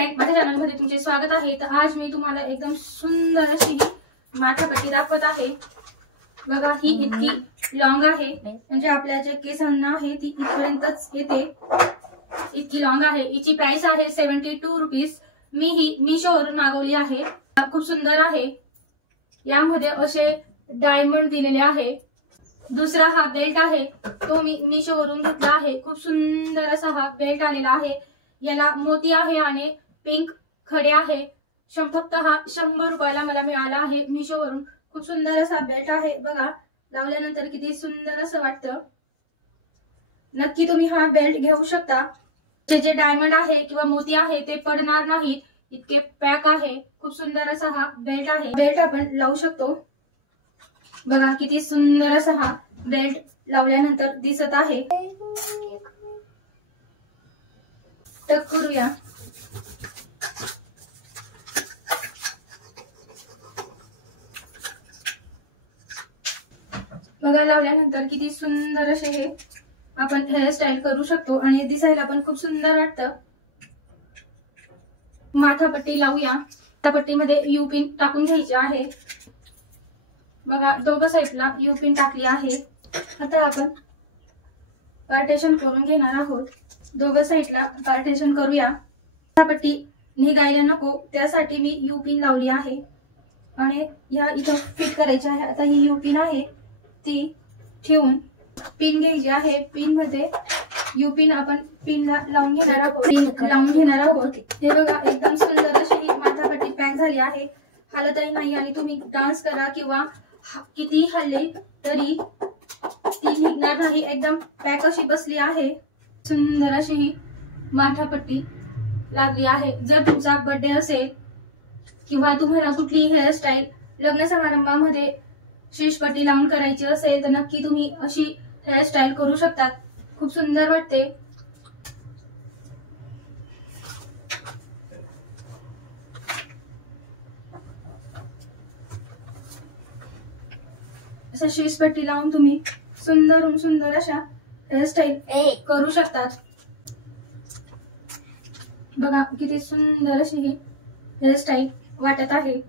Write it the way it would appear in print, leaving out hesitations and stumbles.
Friend, माझ्या channel मध्ये तुमचे स्वागत आहे। तर आज मी तुम्हाला एकदम सुंदर अशी माथापट्टी दाखवत आहे। बघा, ही इतकी लॉंग आहे, म्हणजे आपल्या जे केसांना आहे ती इथपर्यंतच येते, इतकी लॉंग आहे। हिची प्राइस आहे 72 रुपीज। मी ही मीशोवरून मागवली आहे। खूप सुंदर आहे। यामध्ये असे डायमंड दिलेले आहे। दुसरा हा बेल्ट आहे, तो मी मीशोवरून घेतला आहे। खूप सुंदर असा हा बेल्ट आलेला आहे। याला मोती आहे आणि पिंक खडे आहे। फक्त हा 100 रुपयाला मला मिळाला आहे मीशोवरून। खूप सुंदर असा बेल्ट आहे। बघा, लावल्यानंतर किती सुंदर असं वाटतं। नक्की तुम्ही हा बेल्ट घेऊ शकता। जे डायमंड आहे किंवा मोती आहे ते पडणार नाहीत, इतके पॅक आहे। खूप सुंदर असा हा बेल्ट आहे। बेल्ट आपण लावू शकतो। बघा, किती सुंदर असा हा बेल्ट लावल्यानंतर दिसत आहे। टक करूया। बघा, लावल्यानंतर किती सुंदर असे हे आपण हेअरस्टाईल करू शकतो आणि दिसायला पण खूप सुंदर वाटतं। माथापट्टी लावूया। माथापट्टीमध्ये यू पिन टाकून घ्यायची आहे। बघा, दोघं साईडला यू पिन टाकली आहे। आता आपण पार्टेशन करून घेणार आहोत। दोघं साईडला पार्टेशन करूया। माथापट्टी निघायला नको त्यासाठी मी यू पिन लावली आहे आणि या इथं फिट करायची आहे। आता ही यू पिन आहे ती ठेवून पिन घ्यायची आहे। पिन मध्ये यू पिन आपण पिनला लावून घेणार आहोत। पिन लावून घेणार आहोत। हे बघा, एकदम सुंदर अशी ही माथापट्टी पॅक झाली आहे। हालतही नाही आणि तुम्ही डान्स करा किंवा किती हल्ले तरी ती निघणार नाही। एकदम पॅक अशी बसली आहे। सुंदर अशी ही माथापट्टी लागली आहे। जर तुमचा बर्थडे असेल किंवा तुम्हाला कुठली हेअरस्टाईल लग्न समारंभामध्ये शीशपट्टी लावून करायची असेल तर नक्की तुम्ही अशी हेअरस्टाईल करू शकतात। खूप सुंदर वाटते। अशा शीशपट्टी लावून तुम्ही सुंदर सुंदर अशा हेअरस्टाईल करू शकतात। बघा, किती सुंदर अशी ही हेअरस्टाईल वाटत आहे।